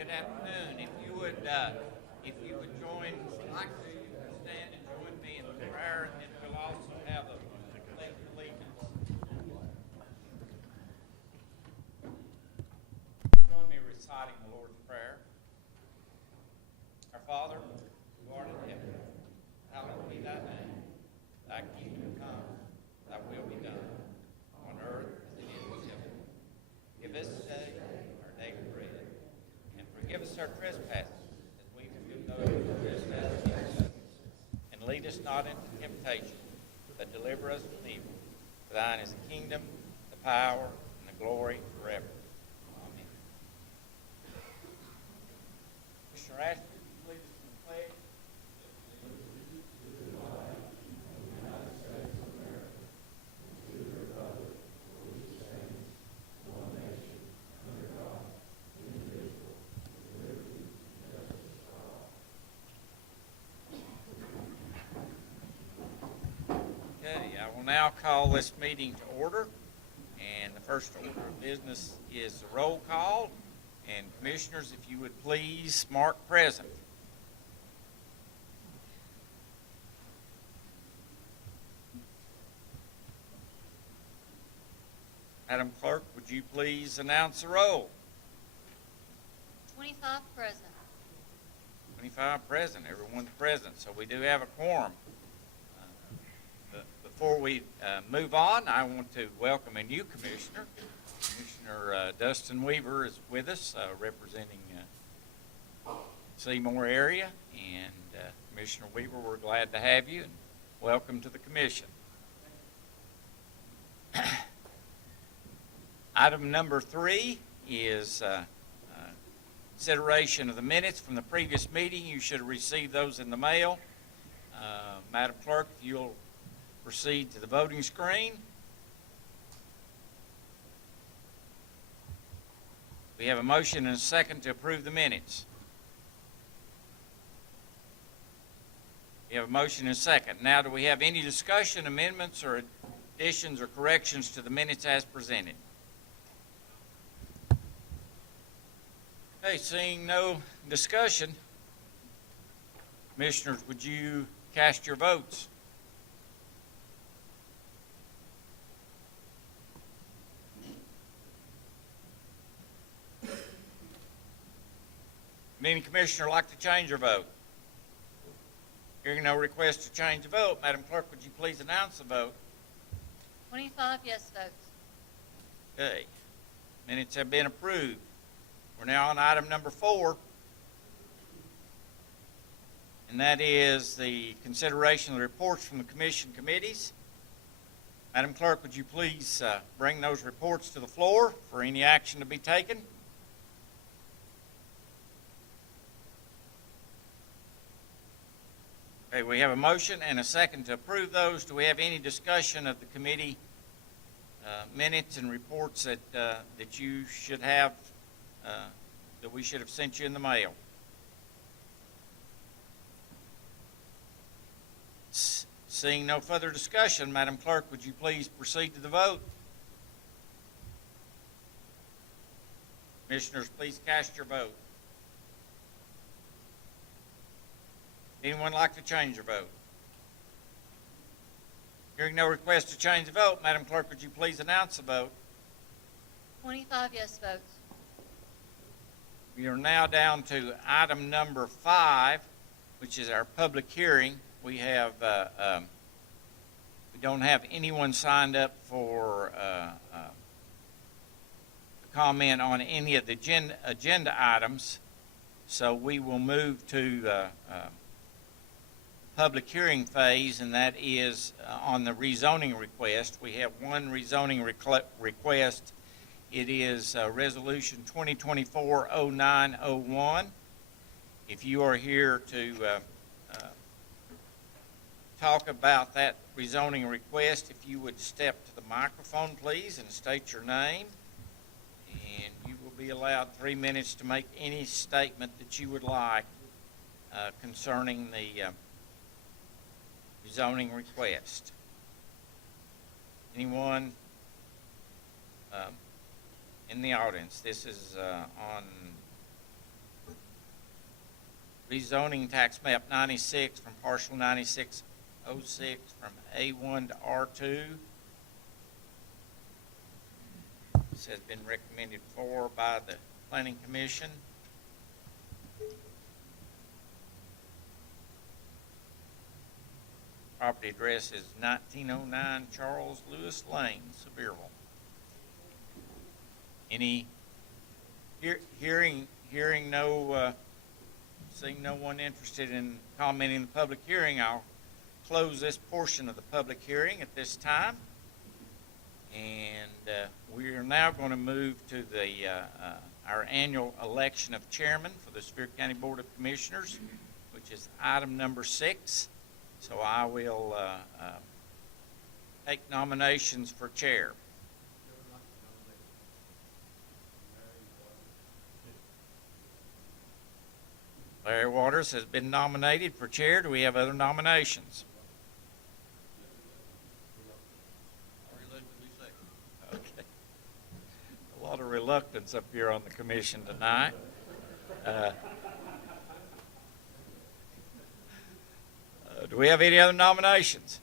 Good afternoon. If you would join, like to stand and join me in prayer, and then we'll also have a pledge of allegiance. Join me reciting the Lord's Prayer. Our Father, who art in heaven, hallowed be thy name. Thy kingdom come, thy will be done, on earth as it is in heaven. Give us today our daily bread, and forgive us our trespasses, as we forgive those who trespass against us. And lead us not into temptation, but deliver us from evil. For thine is the kingdom, the power, and the glory forever. Amen. Mr. Ashford, would you lead us in the pledge? Okay, I will now call this meeting to order, and the first order of business is the roll call. And commissioners, if you would please mark present. Madam Clerk, would you please announce the roll? 25 present. 25 present, everyone's present, so we do have a quorum. Before we move on, I want to welcome a new commissioner. Commissioner Dustin Weaver is with us, representing Seymour area. And Commissioner Weaver, we're glad to have you, and welcome to the commission. Item number 3 is consideration of the minutes from the previous meeting. You should have received those in the mail. Madam Clerk, you'll proceed to the voting screen. We have a motion and a second to approve the minutes. We have a motion and a second. Now, do we have any discussion, amendments, or additions or corrections to the minutes as presented? Okay, seeing no discussion, commissioners, would you cast your votes? Would any commissioner like to change their vote? Hearing no request to change the vote, Madam Clerk, would you please announce the vote? 25 yes votes. Okay. Minutes have been approved. We're now on item number 4, and that is the consideration of the reports from the commission committees. Madam Clerk, would you please bring those reports to the floor for any action to be taken? Okay, we have a motion and a second to approve those. Do we have any discussion of the committee minutes and reports that you should have, that we should have sent you in the mail? Seeing no further discussion, Madam Clerk, would you please proceed to the vote? Commissioners, please cast your vote. Anyone like to change their vote? Hearing no request to change the vote, Madam Clerk, would you please announce the vote? 25 yes votes. We are now down to item number 5, which is our public hearing. We have we don't have anyone signed up for comment on any of the agenda items, so we will move to public hearing phase, and that is on the rezoning request. We have one rezoning request. It is Resolution 2024-0901. If you are here to talk about that rezoning request, if you would step to the microphone, please, and state your name. And you will be allowed 3 minutes to make any statement that you would like concerning the rezoning request. Anyone in the audience? This is on rezoning tax map 96 from partial 9606 from A1 to R2. This has been recommended for by the Planning Commission. Property address is 1909 Charles Lewis Lane, Sevierville. Any hearing no, seeing no one interested in commenting in the public hearing, I'll close this portion of the public hearing at this time. And we are now going to move to our annual election of chairman for the Sevier County Board of Commissioners, which is item number 6. So I will take nominations for chair. Larry Waters has been nominated for chair. Do we have other nominations? Okay. A lot of reluctance up here on the commission tonight. Do we have any other nominations?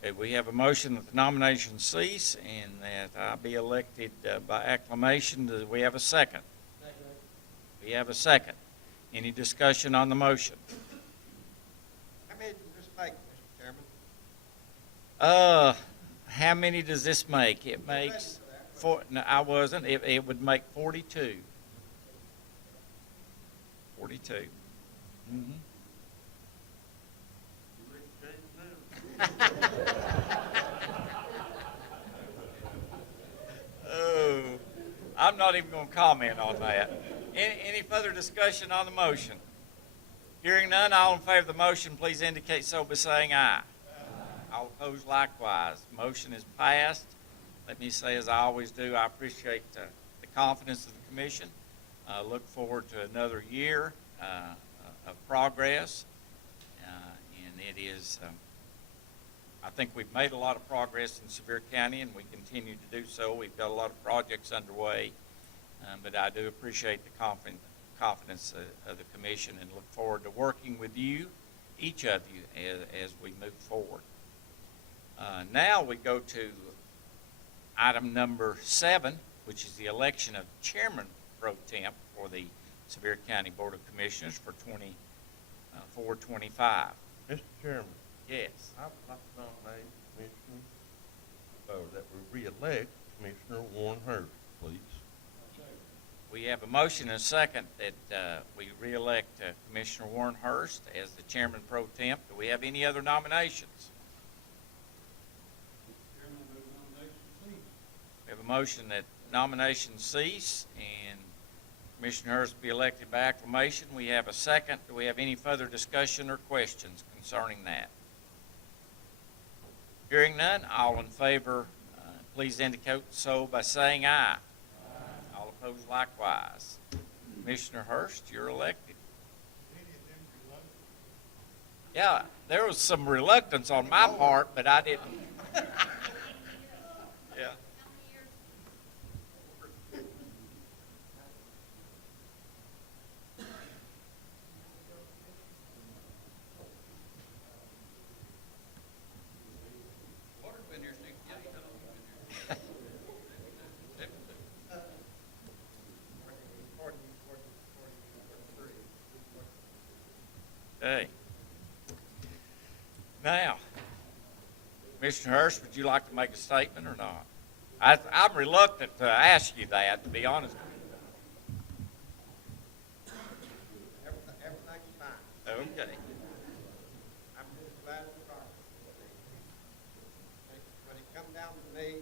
Okay, we have a motion that the nominations cease and that I be elected by acclamation. Do we have a second? We have a second. Any discussion on the motion? How many does this make, Mr. Chairman? How many does this make? It makes four. No, I wasn't. It would make 42. 42. Mm-hmm. Oh, I'm not even going to comment on that. Any further discussion on the motion? Hearing none, all in favor of the motion, please indicate so by saying aye. All opposed likewise. Motion is passed. Let me say, as I always do, I appreciate the confidence of the commission. Look forward to another year of progress. And it is, I think we've made a lot of progress in Sevier County, and we continue to do so. We've got a lot of projects underway, but I do appreciate the confidence of the commission and look forward to working with you, each of you, as we move forward. Now we go to item number 7, which is the election of Chairman Pro Temp for the Sevier County Board of Commissioners for 24-25. Mr. Chairman, Yes. I would like to nominate Commissioner, that we re-elect Commissioner Warren Hurst, please. We have a motion and a second that we re-elect Commissioner Warren Hurst as the Chairman Pro Temp. Do we have any other nominations? We have a motion that nominations cease and Commissioner Hurst be elected by acclamation. We have a second. Do we have any further discussion or questions concerning that? Hearing none, all in favor, please indicate so by saying aye. All opposed likewise. Commissioner Hurst, you're elected. Yeah, there was some reluctance on my part, but I didn't. Yeah. Okay. Now, Commissioner Hurst, would you like to make a statement or not? I'm reluctant to ask you that, to be honest with Everything's fine. you. Okay. I'm just glad to start. When it come down to me,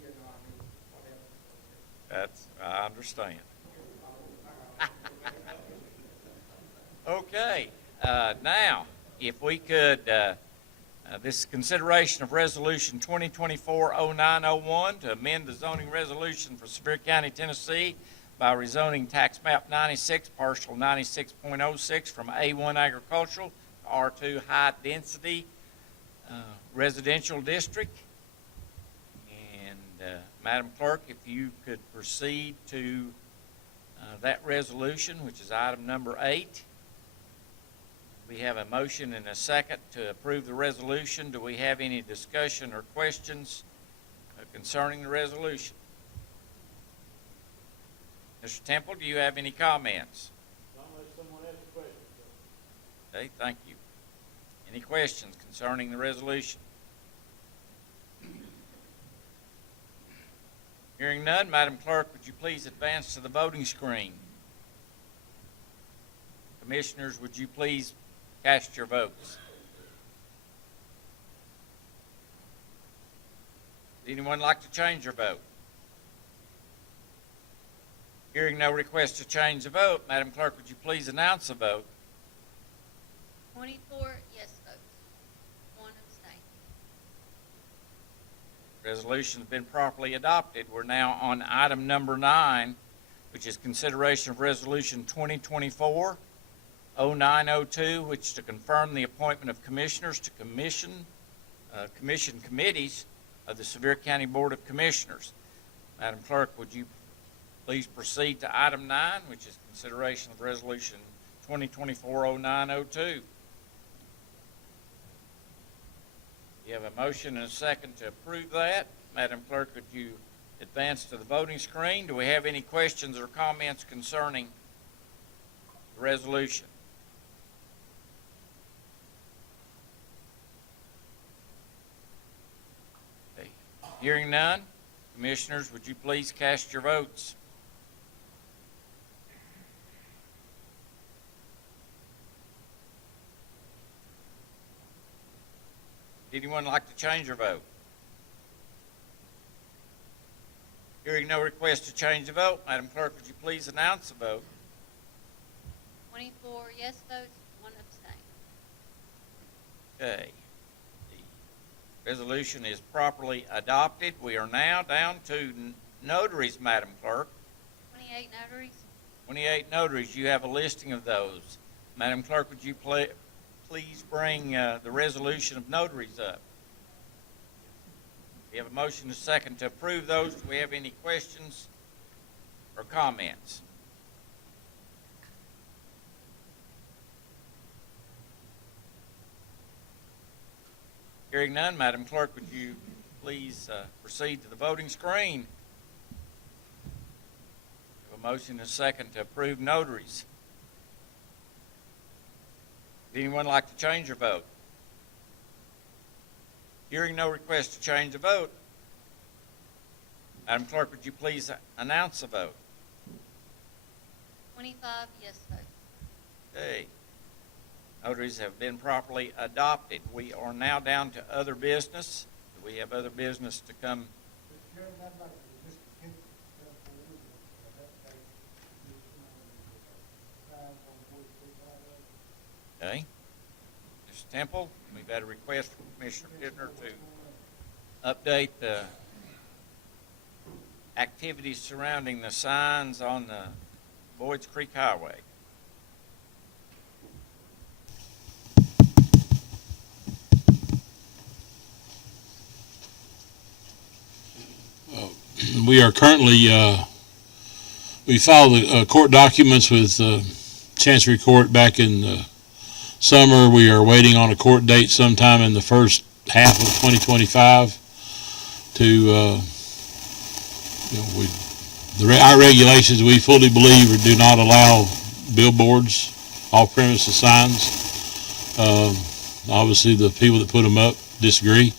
whatever. I understand. Okay. Now, if we could, this is consideration of Resolution 2024-0901 to amend the zoning resolution for Sevier County, Tennessee by rezoning tax map 96, partial 96.06 from A1 agricultural to R2 high density residential district. And Madam Clerk, if you could proceed to that resolution, which is item number 8. We have a motion and a second to approve the resolution. Do we have any discussion or questions concerning the resolution? Mr. Temple, do you have any comments? Unless someone has a question. Okay, thank you. Any questions concerning the resolution? Hearing none, Madam Clerk, would you please advance to the voting screen? Commissioners, would you please cast your votes? Would anyone like to change their vote? Hearing no request to change the vote, Madam Clerk, would you please announce the vote? 24 yes votes, 1 abstain. Resolution has been properly adopted. We're now on item number 9, which is consideration of Resolution 2024-0902, which is to confirm the appointment of commissioners to commission committees of the Sevier County Board of Commissioners. Madam Clerk, would you please proceed to item 9, which is consideration of Resolution 2024-0902. You have a motion and a second to approve that. Madam Clerk, would you advance to the voting screen? Do we have any questions or comments concerning the resolution? Okay. Hearing none, Commissioners, would you please cast your votes? Would anyone like to change their vote? Hearing no request to change the vote, Madam Clerk, would you please announce the vote? 24 yes votes, 1 abstain. Okay. The resolution is properly adopted. We are now down to notaries, Madam Clerk. 28 notaries. 28 notaries. You have a listing of those. Madam Clerk, would you please bring the resolution of notaries up? We have a motion and a second to approve those. Do we have any questions or comments? Hearing none, Madam Clerk, would you please proceed to the voting screen? We have a motion and a second to approve notaries. Would anyone like to change their vote? Hearing no request to change the vote, Madam Clerk, would you please announce the vote? 25 yes votes. Okay. Notaries have been properly adopted. We are now down to other business. Do we have other business to come? Mr. Chairman, I'd like to, Mr. Kent, come forward and Okay. Mr. Temple, we've had a request from Commissioner Kidner to update the activities surrounding the signs on the Boyd's Creek Highway. We are currently, we filed the court documents with Chancery Court back in the summer. We are waiting on a court date sometime in the first half of 2025 to, our regulations, we fully believe, do not allow billboards, off-premises signs. Obviously, the people that put them up disagree.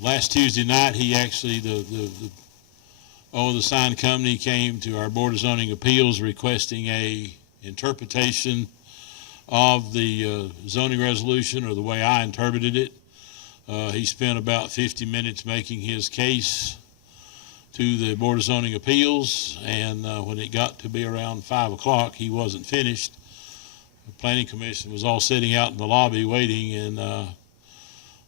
Last Tuesday night, he actually, the sign company came to our Board of Zoning Appeals requesting a interpretation of the zoning resolution, or the way I interpreted it. He spent about 50 minutes making his case to the Board of Zoning Appeals, and when it got to be around 5 o'clock, he wasn't finished. The Planning Commission was all sitting out in the lobby waiting, and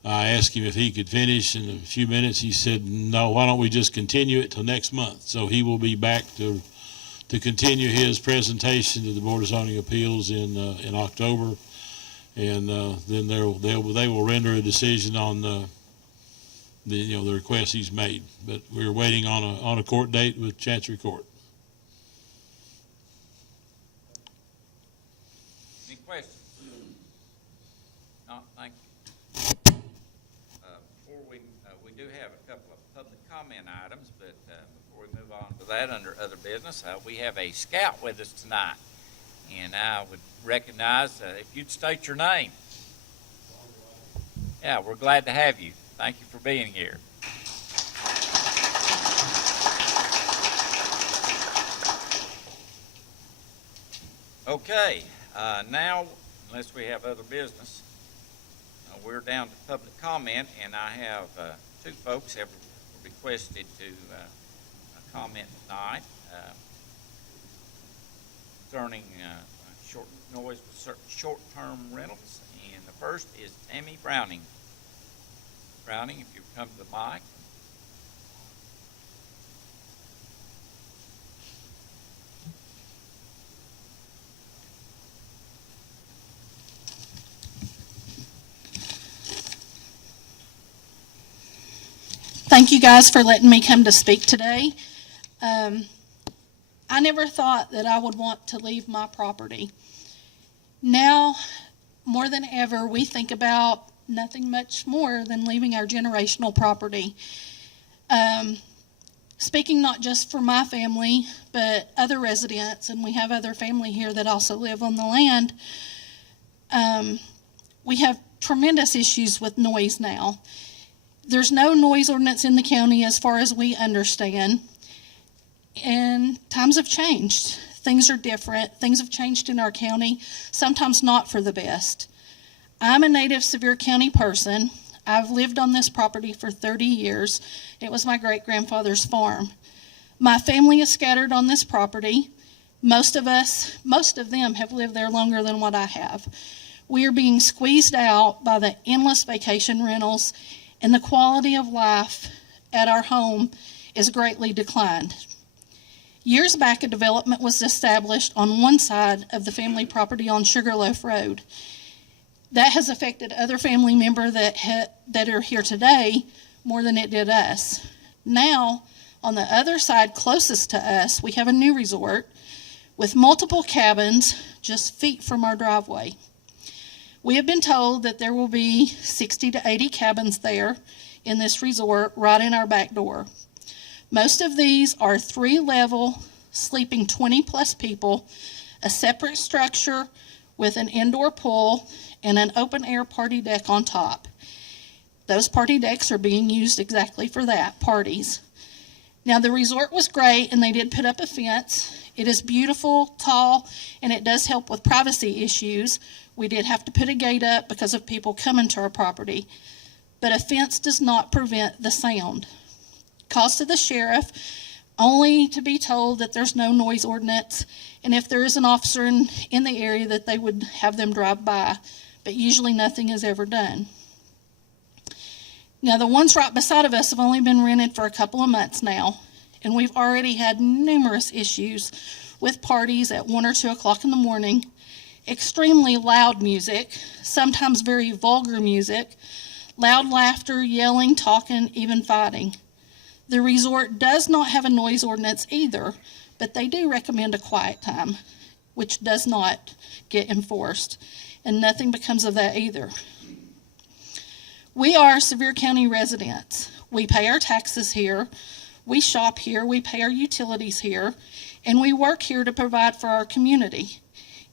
I asked him if he could finish in a few minutes. He said, no, why don't we just continue it till next month? So he will be back to continue his presentation to the Board of Zoning Appeals in October, and then they will render a decision on the request he's made. But we're waiting on a court date with Chancery Court. comment items, but before we move on to that, under other business, we have a scout with us tonight. And I would recognize, if you'd state your name. Yeah, we're glad to have you. Thank you for being here. Okay, now, unless we have other business, we're down to public comment, and I have two folks have requested to comment tonight concerning short-term rentals. And the first is Tammy Browning. Browning, if you come to the mic. Thank you guys for letting me come to speak today. I never thought that I would want to leave my property. Now, more than ever, we think about nothing much more than leaving our generational property. Speaking not just for my family, but other residents, and we have other family here that also live on the land, we have tremendous issues with noise now. There's no noise ordinance in the county as far as we understand. And times have changed. Things are different. Things have changed in our county, sometimes not for the best. I'm a native Sevier County person. I've lived on this property for 30 years. It was my great-grandfather's farm. My family is scattered on this property. Most of them have lived there longer than what I have. We are being squeezed out by the endless vacation rentals, and the quality of life at our home is greatly declined. Years back, a development was established on one side of the family property on Sugarloaf Road. That has affected other family members that are here today more than it did us. Now, on the other side closest to us, we have a new resort with multiple cabins just feet from our driveway. We have been told that there will be 60 to 80 cabins there in this resort right in our back door. Most of these are 3-level, sleeping 20-plus people, a separate structure with an indoor pool and an open-air party deck on top. Those party decks are being used exactly for that, parties. Now, the resort was great, and they did put up a fence. It is beautiful, tall, and it does help with privacy issues. We did have to put a gate up because of people coming to our property, but a fence does not prevent the sound. Calls to the sheriff, only to be told that there's no noise ordinance, and if there is an officer in the area that they would have them drive by, but usually nothing is ever done. Now, the ones right beside of us have only been rented for a couple of months now, and we've already had numerous issues with parties at 1 or 2 o'clock in the morning, extremely loud music, sometimes very vulgar music, loud laughter, yelling, talking, even fighting. The resort does not have a noise ordinance either, but they do recommend a quiet time, which does not get enforced, and nothing becomes of that either. We are Sevier County residents. We pay our taxes here, we shop here, we pay our utilities here, and we work here to provide for our community,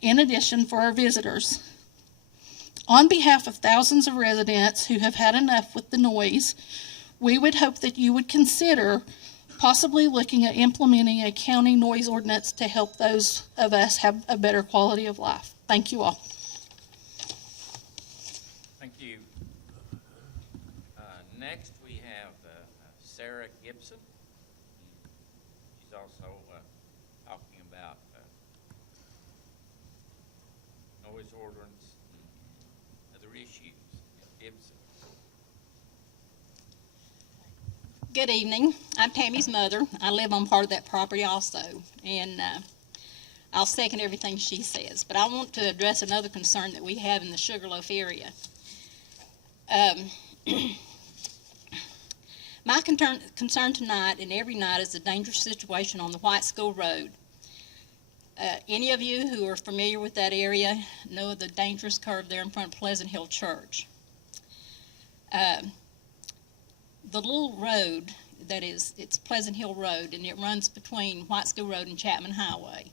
in addition for our visitors. On behalf of thousands of residents who have had enough with the noise, we would hope that you would consider possibly looking at implementing a county noise ordinance to help those of us have a better quality of life. Thank you all. Thank you. Next, we have Sarah Gibson. She's also talking about noise ordinance and other issues. Ms. Gibson. Good evening. I'm Tammy's mother. I live on part of that property also, and I'll second everything she says. But I want to address another concern that we have in the Sugarloaf area. My concern tonight and every night is the dangerous situation on the White School Road. Any of you who are familiar with that area know the dangerous curve there in front of Pleasant Hill Church. The little road it's Pleasant Hill Road, and it runs between Whitesville Road and Chapman Highway.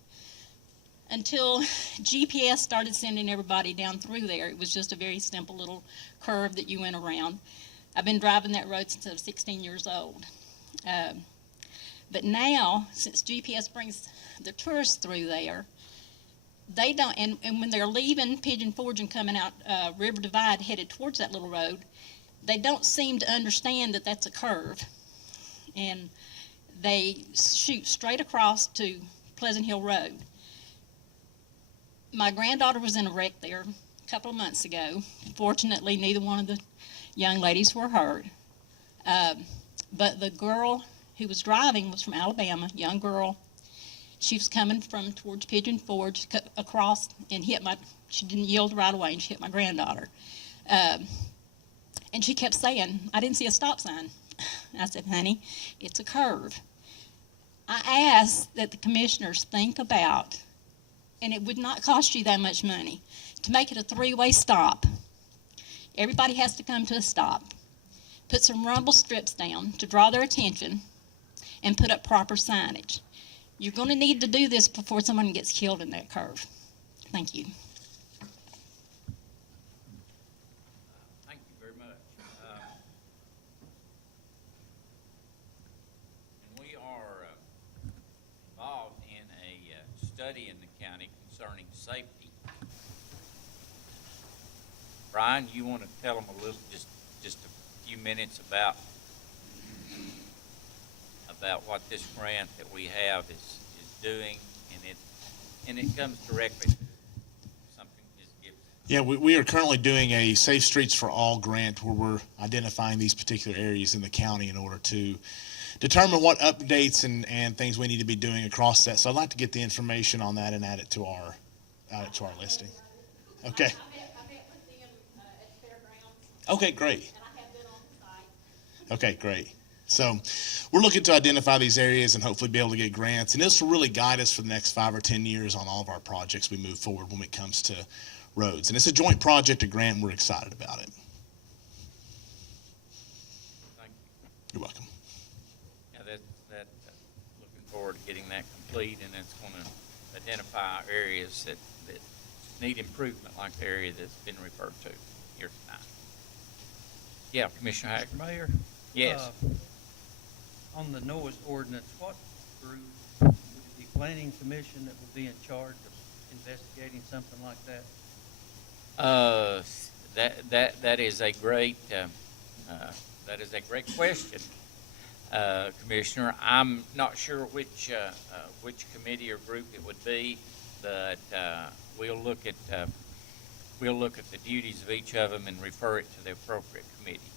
Until GPS started sending everybody down through there, it was just a very simple little curve that you went around. I've been driving that road since I was 16 years old. But now, since GPS brings the tourists through there, they don't, and when they're leaving Pigeon Forge and coming out River Divide headed towards that little road, they don't seem to understand that that's a curve. And they shoot straight across to Pleasant Hill Road. My granddaughter was in a wreck there a couple of months ago. Fortunately, neither one of the young ladies were hurt. But the girl who was driving was from Alabama, young girl. She was coming from towards Pigeon Forge, across, and she didn't yield right away, and she hit my granddaughter. And she kept saying, I didn't see a stop sign. I said, honey, it's a curve. I asked that the commissioners think about, and it would not cost you that much money, to make it a three-way stop. Everybody has to come to a stop. Put some rumble strips down to draw their attention, and put up proper signage. You're going to need to do this before someone gets killed in that curve. Thank you. Thank you very much. And we are involved in a study in the county concerning safety. Brian, you want to tell them a little, just a few minutes about what this grant that we have is doing, and it comes directly to something Ms. Gibson. Yeah, we are currently doing a Safe Streets for All grant where we're identifying these particular areas in the county in order to determine what updates and things we need to be doing across that. So I'd like to get the information on that and add it to our listing. Okay. I met with them at the fairgrounds. Okay, great. And I have been on the site. Okay, great. So we're looking to identify these areas and hopefully be able to get grants. And this will really guide us for the next 5 or 10 years on all of our projects we move forward when it comes to roads. And it's a joint project, a grant, and we're excited about it. Thank you. You're welcome. Yeah, looking forward to getting that complete, and it's going to identify areas that need improvement, like the area that's been referred to here tonight. Yeah, Commissioner Haggermeyer? Yes. On the noise ordinance, what group, would it be Planning Commission that would be in charge of investigating something like that? That is a great question, Commissioner. I'm not sure which committee or group it would be, but we'll look at the duties of each of them and refer it to the appropriate committee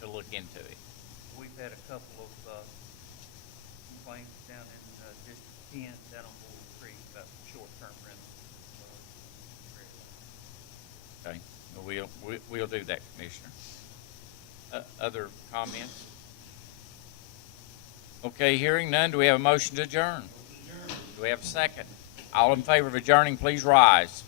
to look into it. We've had a couple of complaints down in District 10 down on Bull Creek about short-term rentals. Okay, we'll do that, Commissioner. Other comments? Okay, hearing none, do we have a motion to adjourn? Do we have a second? All in favor of adjourning, please rise.